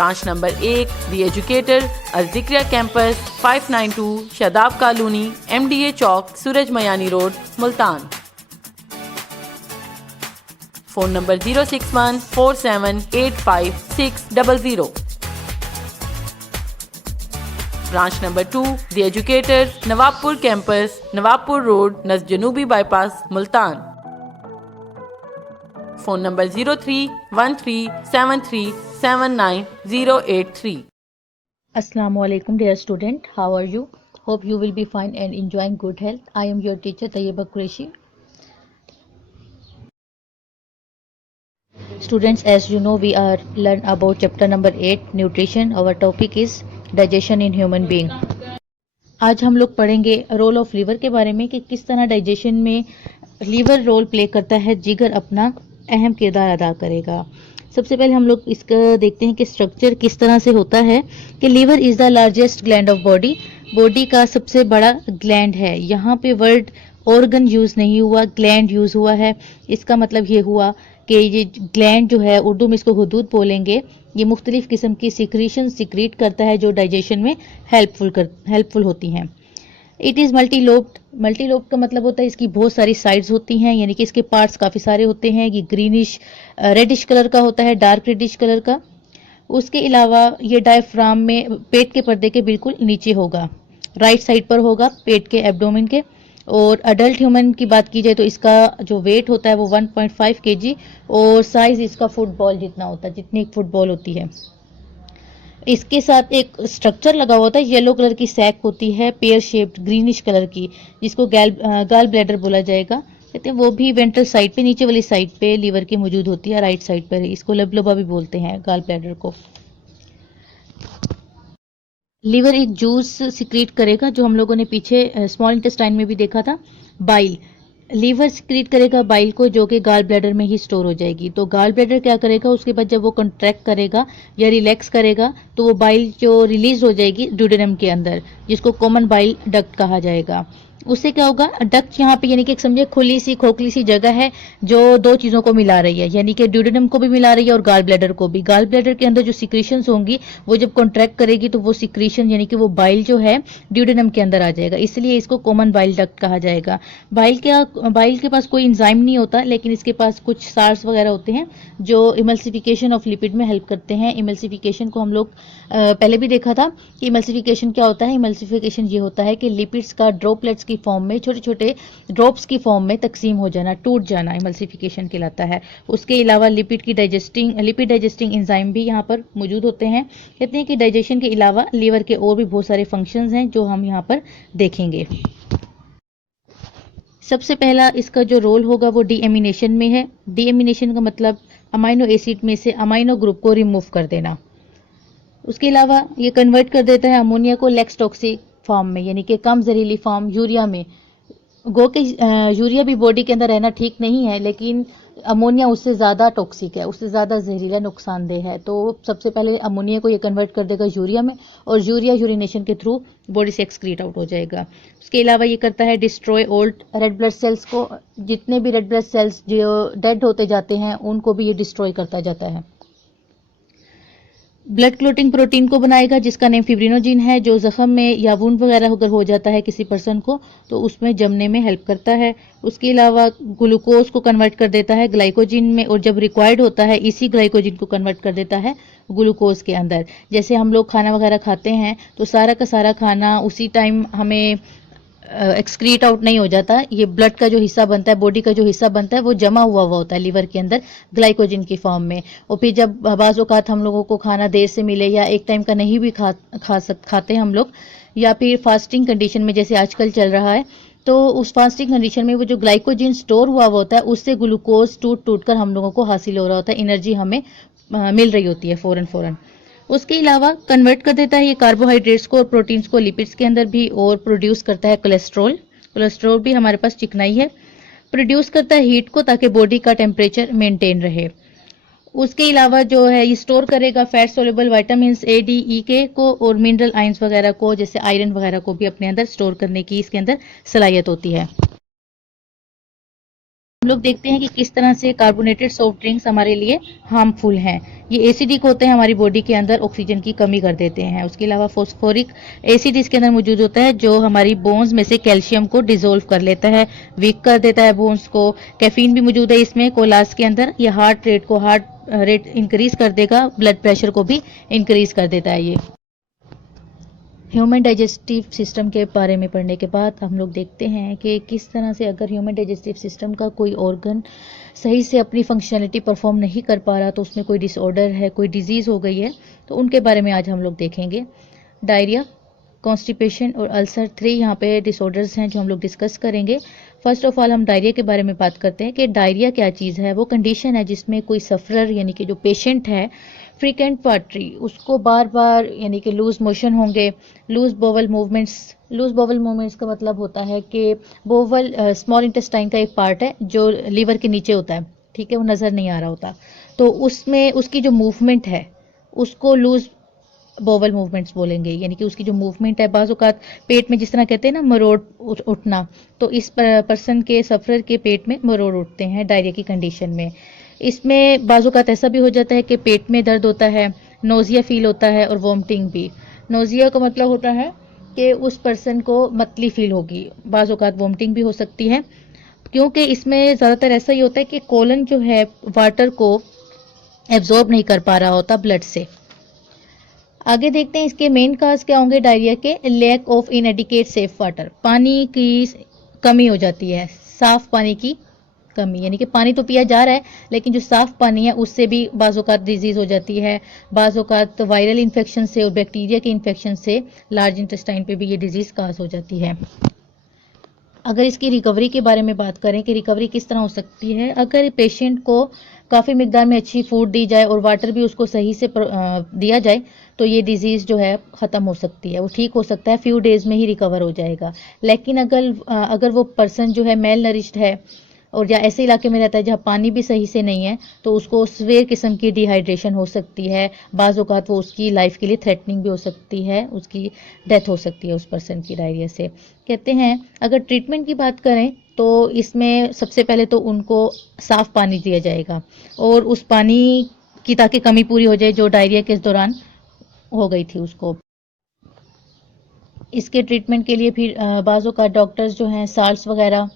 Branch number 1 the educator अल-जिक्रिया campus 592 Shadab colony MDA chowk Suraj Miani road Multan. Phone number 06147856000। Branch number 2 the educator Nawabpur campus Nawabpur road नज़ जनूबी bypass Multan. Phone number 031373798083। Assalamu alaikum dear student, how are you? Hope you will be fine and enjoying good health. I am your teacher Tayyeba Qureshi. Students, as you know, we are learn about chapter number 8 nutrition. Our topic is digestion in human being. आज हम लोग पढ़ेंगे role of liver के बारे में कि किस तरह डाइजेशन में लीवर रोल प्ले करता है, जिगर अपना अहम किरदार अदा करेगा। सबसे पहले हम लोग इसका देखते हैं कि स्ट्रक्चर किस तरह से होता है कि liver is the largest gland of body, body का सबसे बड़ा ग्लैंड है। यहाँ पे वर्ड ऑर्गन यूज़ नहीं हुआ, ग्लैंड यूज़ हुआ है। इसका मतलब ये हुआ कि ये ग्लैंड जो है, उर्दू में इसको हुदूद बोलेंगे, ये मुख्तलिफ किस्म की सिक्रीशन सिक्रीट करता है जो डाइजेशन में हेल्पफुल होती हैं। It is multi lobed. Multi lobe का मतलब होता है इसकी बहुत सारी साइड्स होती हैं, यानी कि इसके पार्ट्स काफ़ी सारे होते हैं। ये ग्रीनिश रेडिश कलर का होता है, डार्क रेडिश कलर का। उसके अलावा ये डायफ्राम में पेट के पर्दे के बिल्कुल नीचे होगा, राइट साइड पर होगा पेट के एब्डोमेन के। और अडल्ट ह्यूमन की बात की जाए तो इसका जो वेट होता है वो 1.5 kg और साइज इसका फुटबॉल जितना होता है, जितनी एक फुटबॉल होती है। इसके साथ एक स्ट्रक्चर लगा हुआ होता है, येलो कलर की सैक होती है पेयर शेप्ड ग्रीनिश कलर की, जिसको गाल ब्लैडर बोला जाएगा। कहते हैं वो भी वेंट्रल साइड पे, नीचे वाली साइड पे लीवर की मौजूद होती है, राइट साइड पर। इसको लबलोबा भी बोलते हैं गाल ब्लैडर को। लीवर एक जूस सिक्रीट करेगा, जो हम लोगों ने पीछे स्मॉल इंटेस्टाइन में भी देखा था, बाइल। लीवर सिक्रीट करेगा बाइल को, जो कि गाल ब्लैडर में ही स्टोर हो जाएगी। तो गाल ब्लैडर क्या करेगा, उसके बाद जब वो कंट्रैक्ट करेगा या रिलैक्स करेगा तो वो बाइल जो रिलीज हो जाएगी ड्यूडेनम के अंदर, जिसको कॉमन बाइल डक्ट कहा जाएगा। उससे क्या होगा, डक्ट यहाँ पे यानी कि एक समझे खुली सी खोखली सी जगह है जो दो चीज़ों को मिला रही है, यानी कि ड्यूडेनम को भी मिला रही है और गाल ब्लैडर को भी। गाल ब्लैडर के अंदर जो सिक्रीशंस होंगी वो जब कॉन्ट्रैक्ट करेगी तो वो सिक्रीशन यानी कि वो बाइल जो है ड्यूडेनम के अंदर आ जाएगा, इसलिए इसको कॉमन बाइल डक्ट कहा जाएगा। बाइल के पास कोई इंजाइम नहीं होता, लेकिन इसके पास कुछ सार्स वगैरह होते हैं जो इमल्सिफिकेशन ऑफ लिपिड में हेल्प करते हैं। इमल्सिफिकेशन को हम लोग पहले भी देखा था कि इमल्सिफिकेशन क्या होता है। इमल्सिफिकेशन ये होता है कि लिपिड्स का ड्रॉपलेट्स की फॉर्म में, छोटे छोटे ड्रॉप्स की फॉर्म में तकसीम हो जाना, टूट जाना, इमल्सिफिकेशन कहलाता है। उसके अलावा लिपिड डाइजेस्टिंग एंजाइम भी यहाँ पर मौजूद होते हैं। कहते हैं कि डाइजेशन के अलावा लीवर के और भी बहुत सारे फंक्शंस हैं जो हम यहाँ पर देखेंगे। सबसे पहला इसका जो रोल होगा वो डीएमिनेशन में है। डीएमिनेशन का मतलब अमाइनो एसिड में से अमाइनो ग्रुप को रिमूव कर देना। उसके अलावा ये कन्वर्ट कर देता है अमोनिया को लेक्स टॉक्सिक फॉर्म में, यानी कि कम जहरीली फॉर्म यूरिया में। गो के यूरिया भी बॉडी के अंदर रहना ठीक नहीं है, लेकिन अमोनिया उससे ज़्यादा टॉक्सिक है, उससे ज़्यादा जहरीला नुकसानदेह है। तो सबसे पहले अमोनिया को ये कन्वर्ट कर देगा यूरिया में, और यूरिया यूरिनेशन के थ्रू बॉडी से एक्सक्रीट आउट हो जाएगा। उसके अलावा ये करता है destroy old red blood cells को। जितने भी रेड ब्लड सेल्स जो डेड होते जाते हैं उनको भी ये डिस्ट्रॉय करता जाता है। ब्लड क्लोटिंग प्रोटीन को बनाएगा, जिसका नेम फिब्रिनोजिन है, जो जख्म में या वुंड वगैरह अगर हो जाता है किसी पर्सन को तो उसमें जमने में हेल्प करता है। उसके अलावा ग्लूकोज को कन्वर्ट कर देता है ग्लाइकोजिन में, और जब रिक्वायर्ड होता है इसी ग्लाइकोजिन को कन्वर्ट कर देता है ग्लूकोज के अंदर। जैसे हम लोग खाना वगैरह खाते हैं तो सारा का सारा खाना उसी टाइम हमें एक्सक्रीट आउट नहीं हो जाता। ये ब्लड का जो हिस्सा बनता है, बॉडी का जो हिस्सा बनता है, वो जमा हुआ होता है लिवर के अंदर ग्लाइकोजन की फॉर्म में। और फिर जब बाज़ औक़ात हम लोगों को खाना देर से मिले या एक टाइम का नहीं भी खाते हम लोग, या फिर फास्टिंग कंडीशन में जैसे आजकल चल रहा है, तो उस फास्टिंग कंडीशन में वो जो ग्लाइकोजन स्टोर हुआ होता है उससे ग्लूकोज टूट कर हम लोगों को हासिल हो रहा होता है, एनर्जी हमें मिल रही होती है फ़ौरन। उसके अलावा कन्वर्ट कर देता है ये कार्बोहाइड्रेट्स को और प्रोटीन्स को लिपिड्स के अंदर भी, और प्रोड्यूस करता है कोलेस्ट्रॉल भी हमारे पास चिकनाई है। प्रोड्यूस करता है हीट को, ताकि बॉडी का टेम्परेचर मेंटेन रहे। उसके अलावा जो है ये स्टोर करेगा fat soluble vitamin A, D, E, K को, और मिनरल आयंस वगैरह को, जैसे आयरन वगैरह को भी अपने अंदर स्टोर करने की इसके अंदर सलाहियत होती है। हम लोग देखते हैं कि किस तरह से कार्बोनेटेड सॉफ्ट ड्रिंक्स हमारे लिए हार्मफुल हैं। ये एसिडिक होते हैं, हमारी बॉडी के अंदर ऑक्सीजन की कमी कर देते हैं। उसके अलावा फॉस्फोरिक एसिड इसके अंदर मौजूद होता है, जो हमारी बोन्स में से कैल्शियम को डिसॉल्व कर लेता है, वीक कर देता है बोन्स को। कैफीन भी मौजूद है इसमें कोलास के अंदर, ये हार्ट रेट इंक्रीज कर देगा, ब्लड प्रेशर को भी इंक्रीज कर देता है। ये ह्यूमन डाइजेस्टिव सिस्टम के बारे में पढ़ने के बाद हम लोग देखते हैं कि किस तरह से अगर ह्यूमन डाइजेस्टिव सिस्टम का कोई ऑर्गन सही से अपनी फंक्शनलिटी परफॉर्म नहीं कर पा रहा, तो उसमें कोई डिसऑर्डर है, कोई डिजीज़ हो गई है, तो उनके बारे में आज हम लोग देखेंगे। डायरिया, कॉन्स्टिपेशन और अल्सर 3 यहाँ पे डिसऑर्डर्स हैं जो हम लोग डिस्कस करेंगे। फर्स्ट ऑफ ऑल हम डायरिया के बारे में बात करते हैं कि डायरिया क्या चीज़ है। वो कंडीशन है जिसमें कोई सफरर यानी कि जो पेशेंट है, फ्रीक्वेंट पार्टरी, उसको बार बार यानी कि लूज मोशन होंगे, लूज बोवल मूवमेंट्स का मतलब होता है कि बोवल स्मॉल इंटेस्टाइन का एक पार्ट है जो लीवर के नीचे होता है, ठीक है, वो नज़र नहीं आ रहा होता, तो उसमें उसकी जो मूवमेंट है उसको लूज बोवल मूवमेंट्स बोलेंगे। यानी कि उसकी जो मूवमेंट है, बाज़ औक़ात पेट में जिस तरह कहते हैं ना मरोड़ उठना, तो इस पर्सन के सफरर के पेट में मरोड़ उठते हैं डायरिया की कंडीशन में। इसमें बाज़ औक़ात ऐसा भी हो जाता है कि पेट में दर्द होता है, नोज़िया फील होता है और वॉमिटिंग भी। नोज़िया का मतलब होता है कि उस पर्सन को मतली फील होगी, बाज़ औक़ात वॉमिटिंग भी हो सकती है, क्योंकि इसमें ज़्यादातर ऐसा ही होता है कि कोलन जो है वाटर को एब्जॉर्ब नहीं कर पा रहा होता ब्लड से। आगे देखते हैं इसके मेन काज क्या होंगे डायरिया के। Lack of inadequate safe water, पानी की कमी हो जाती है, साफ पानी की कमी, यानी कि पानी तो पिया जा रहा है लेकिन जो साफ पानी है उससे भी बाज़ औक़ात डिजीज़ हो जाती है, बाज़ औक़ात वायरल इन्फेक्शन से और बैक्टीरिया के इन्फेक्शन से लार्ज इंटेस्टाइन पे भी ये डिजीज़ काज हो जाती है। अगर इसकी रिकवरी के बारे में बात करें कि रिकवरी किस तरह हो सकती है, अगर पेशेंट को काफ़ी मिकदार में अच्छी फूड दी जाए और वाटर भी उसको सही से दिया जाए, तो ये डिज़ीज़ जो है ख़त्म हो सकती है, वो ठीक हो सकता है, फ्यू डेज़ में ही रिकवर हो जाएगा। लेकिन अगर वो पर्सन जो है मेल नरिश्ड है और या ऐसे इलाके में रहता है जहाँ पानी भी सही से नहीं है, तो उसको सीवियर किस्म की डिहाइड्रेशन हो सकती है, बाज़ औक़ात वो उसकी लाइफ के लिए थ्रेटनिंग भी हो सकती है, उसकी डेथ हो सकती है उस पर्सन की डायरिया से। कहते हैं अगर ट्रीटमेंट की बात करें तो इसमें सबसे पहले तो उनको साफ़ पानी दिया जाएगा और उस पानी की ताकि कमी पूरी हो जाए जो डायरिया के दौरान हो गई थी उसको। इसके ट्रीटमेंट के लिए फिर बाज़ औक़ात डॉक्टर्स जो हैं साल्ट्स वगैरह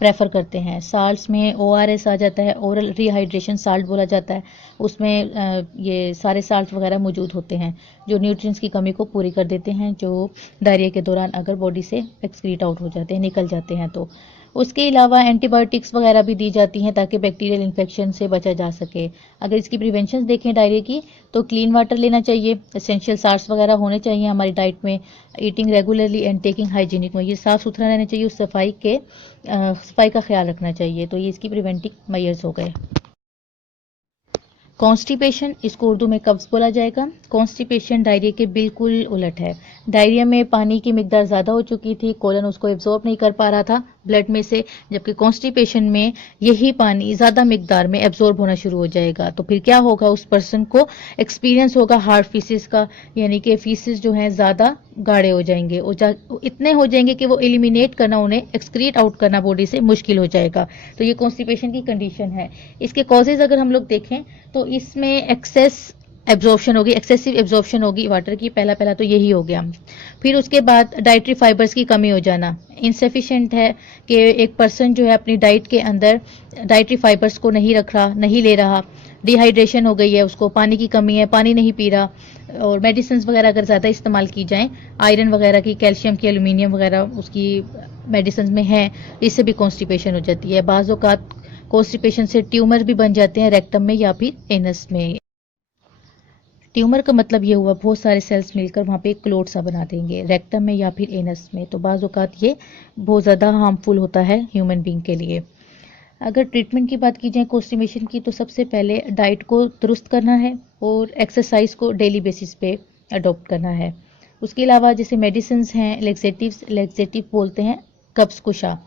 प्रेफर करते हैं। साल्ट्स में ORS आ जाता है, ओरल रिहाइड्रेशन साल्ट बोला जाता है, उसमें ये सारे साल्ट वगैरह मौजूद होते हैं जो न्यूट्रिएंट्स की कमी को पूरी कर देते हैं, जो डायरिया के दौरान अगर बॉडी से एक्सक्रीट आउट हो जाते हैं, निकल जाते हैं तो। उसके अलावा एंटीबायोटिक्स वगैरह भी दी जाती हैं ताकि बैक्टीरियल इन्फेक्शन से बचा जा सके। अगर इसकी प्रिवेंशन देखें डायरिया की, तो क्लीन वाटर लेना चाहिए, एसेंशियल साल्ट्स वगैरह होने चाहिए हमारी डाइट में, eating regularly and taking hygienic में, ये साफ़ सुथरा रहना चाहिए, उस सफाई का ख्याल रखना चाहिए। तो ये इसकी प्रिवेंटिव मेजर्स हो गए। कॉन्स्टिपेशन, इसको उर्दू में कब्ज़ बोला जाएगा। कॉन्स्टिपेशन डायरिया के बिल्कुल उलट है। डायरिया में पानी की मिकदार ज़्यादा हो चुकी थी, कोलन उसको एब्जॉर्ब नहीं कर पा रहा था ब्लड में से, जबकि कॉन्स्टिपेशन में यही पानी ज़्यादा मिकदार में एब्जॉर्ब होना शुरू हो जाएगा। तो फिर क्या होगा, उस पर्सन को एक्सपीरियंस होगा हार्ड फीसिस का, यानी कि फीसिस जो हैं ज़्यादा गाढ़े हो जाएंगे और इतने हो जाएंगे कि वो एलिमिनेट करना, उन्हें एक्सक्रीट आउट करना बॉडी से मुश्किल हो जाएगा। तो ये कॉन्स्टिपेशन की कंडीशन है। इसके कॉजेज अगर हम लोग देखें तो इसमें एक्सेसिव एब्जॉर्प्शन होगी वाटर की, पहला तो यही हो गया। फिर उसके बाद डाइटरी फाइबर्स की कमी हो जाना, इनसफिशिएंट है कि एक पर्सन जो है अपनी डाइट के अंदर डाइटरी फाइबर्स को नहीं ले रहा, डिहाइड्रेशन हो गई है, उसको पानी की कमी है, पानी नहीं पी रहा, और मेडिसिन वगैरह अगर ज़्यादा इस्तेमाल की जाएं, आयरन वगैरह की, कैल्शियम की, एल्यूमिनियम वगैरह उसकी मेडिसिन में है, इससे भी कॉन्स्टिपेशन हो जाती है। बाज़ औक़ात कॉन्स्टिपेशन से ट्यूमर भी बन जाते हैं रेक्टम में या फिर एनस में। ट्यूमर का मतलब ये हुआ बहुत सारे सेल्स मिलकर वहाँ पे एक क्लोट सा बना देंगे रेक्टम में या फिर एनस में, तो बाज़ औक़ात ये बहुत ज़्यादा हार्मफुल होता है ह्यूमन बीइंग के लिए। अगर ट्रीटमेंट की बात की जाए कॉन्स्टिपेशन की, तो सबसे पहले डाइट को दुरुस्त करना है और एक्सरसाइज को डेली बेसिस पे अडॉप्ट करना है। उसके अलावा जैसे मेडिसिन हैं, लेक्सेटिव बोलते हैं, कब्ज़ कुशा,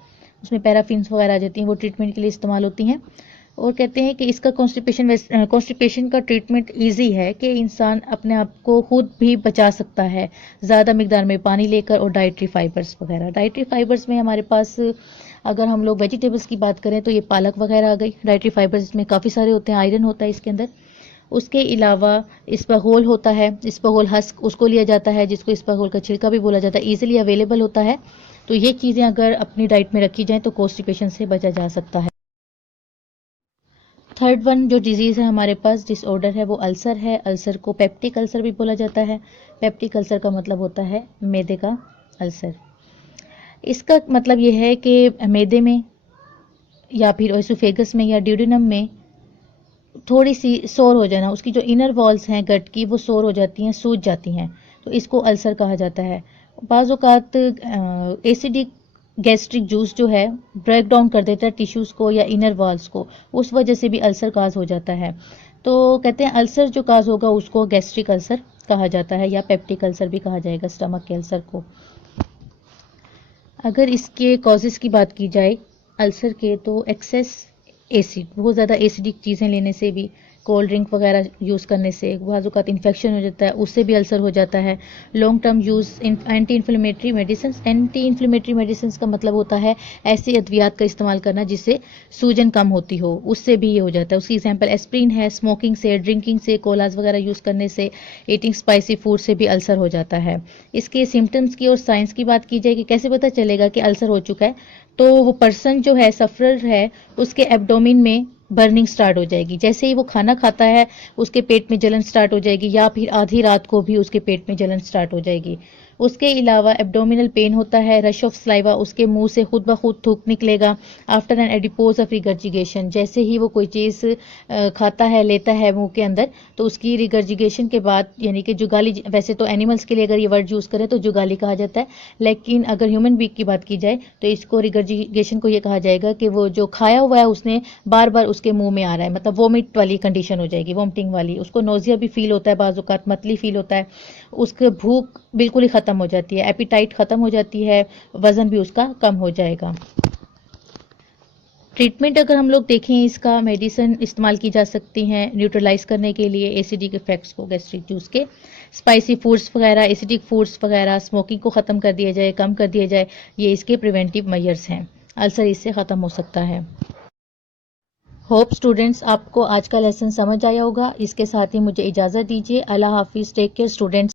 उसमें पैराफिन्स वगैरह आ जाती हैं, वो ट्रीटमेंट के लिए इस्तेमाल होती हैं। और कहते हैं कि इसका कॉन्स्टिपेशन का ट्रीटमेंट इजी है कि इंसान अपने आप को खुद भी बचा सकता है ज़्यादा मिकदार में पानी लेकर और डाइटरी फाइबर्स वगैरह। डाइटरी फाइबर्स में हमारे पास अगर हम लोग वेजिटेबल्स की बात करें तो ये पालक वगैरह आ गई, डाइटरी फाइबर्स इसमें काफ़ी सारे होते हैं, आयरन होता है इसके अंदर। उसके अलावा इस्बगोल होता है, इस्बगोल हस्क उसको लिया जाता है, जिसको इस्बगोल का छिलका भी बोला जाता है, ईजिली अवेलेबल होता है। तो ये चीज़ें अगर अपनी डाइट में रखी जाएँ तो कॉन्स्टिपेशन से बचा जा सकता है। थर्ड वन जो डिजीज़ है हमारे पास, डिसऑर्डर है, वो अल्सर है। अल्सर को पेप्टिक अल्सर भी बोला जाता है। पेप्टिक अल्सर का मतलब होता है मैदे का अल्सर। इसका मतलब ये है कि मैदे में या फिर ओएसोफेगस में या ड्यूडेनम में थोड़ी सी सोर हो जाना, उसकी जो इनर वॉल्स हैं गट की वो सोर हो जाती हैं, सूज जाती हैं, तो इसको अल्सर कहा जाता है। बाज़ औक़ात एसिडिक गैस्ट्रिक जूस जो है ब्रेक डाउन कर देता है टिश्यूज़ को या इनर वॉल्स को, उस वजह से भी अल्सर काज हो जाता है। तो कहते हैं अल्सर जो काज होगा उसको गैस्ट्रिक अल्सर कहा जाता है या पेप्टिक अल्सर भी कहा जाएगा, स्टमक के अल्सर को। अगर इसके कॉजेज़ की बात की जाए अल्सर के, तो एक्सेस एसिड, बहुत ज़्यादा एसिडिक चीज़ें लेने से भी, कोल्ड ड्रिंक वगैरह यूज़ करने से बाज़ औक़ात इन्फेक्शन हो जाता है, उससे भी अल्सर हो जाता है। Long term use anti inflammatory medicine का मतलब होता है ऐसे अद्वियात का इस्तेमाल करना जिससे सूजन कम होती हो, उससे भी ये हो जाता है। उसकी एग्जांपल एस्प्रिन है। स्मोकिंग से, ड्रिंकिंग से, कोलाज वगैरह यूज़ करने से, ईटिंग स्पाइसी फूड से भी अल्सर हो जाता है। इसके सिम्टम्स की और साइंस की बात की जाए कि कैसे पता चलेगा कि अल्सर हो चुका है, तो वो पर्सन जो है, सफरर है, उसके एब्डोमेन में बर्निंग स्टार्ट हो जाएगी। जैसे ही वो खाना खाता है उसके पेट में जलन स्टार्ट हो जाएगी, या फिर आधी रात को भी उसके पेट में जलन स्टार्ट हो जाएगी। उसके अलावा एब्डोमिनल पेन होता है, रश ऑफ स्लाइवा, उसके मुंह से खुद ब खुद थूक निकलेगा। आफ्टर एन एडिपोज ऑफ रिगर्जिगेशन, जैसे ही वो कोई चीज़ खाता है, लेता है मुंह के अंदर, तो उसकी रिगर्जिगेशन के बाद, यानी कि जुगाली, वैसे तो एनिमल्स के लिए अगर ये वर्ड यूज़ करें तो जुगाली कहा जाता है, लेकिन अगर ह्यूमन बीइंग की बात की जाए तो इसको रिगर्जिगेशन को ये कहा जाएगा कि वो जो खाया हुआ है उसने बार बार उसके मुंह में आ रहा है, मतलब वोमिट वाली कंडीशन हो जाएगी, वोमिटिंग वाली। उसको नोजिया भी फील होता है, बाज़ औक़ात मतली फील होता है, उसके भूख बिल्कुल ही ख़त्म हो जाती है, एपिटाइट ख़त्म हो जाती है, वज़न भी उसका कम हो जाएगा। ट्रीटमेंट अगर हम लोग देखें, इसका मेडिसिन इस्तेमाल की जा सकती हैं न्यूट्रलाइज करने के लिए एसिडिक इफेक्ट्स को गैस्ट्रिक जूस के। स्पाइसी फूड्स वगैरह, एसिडिक फूड्स वगैरह, स्मोकिंग को ख़त्म कर दिया जाए, कम कर दिया जाए, ये इसके प्रिवेंटिव मेजर्स हैं। अल्सर इससे ख़त्म हो सकता है। होप स्टूडेंट्स आपको आज का लेसन समझ आया होगा। इसके साथ ही मुझे इजाज़त दीजिए। अल्लाह हाफिज़। Take care students.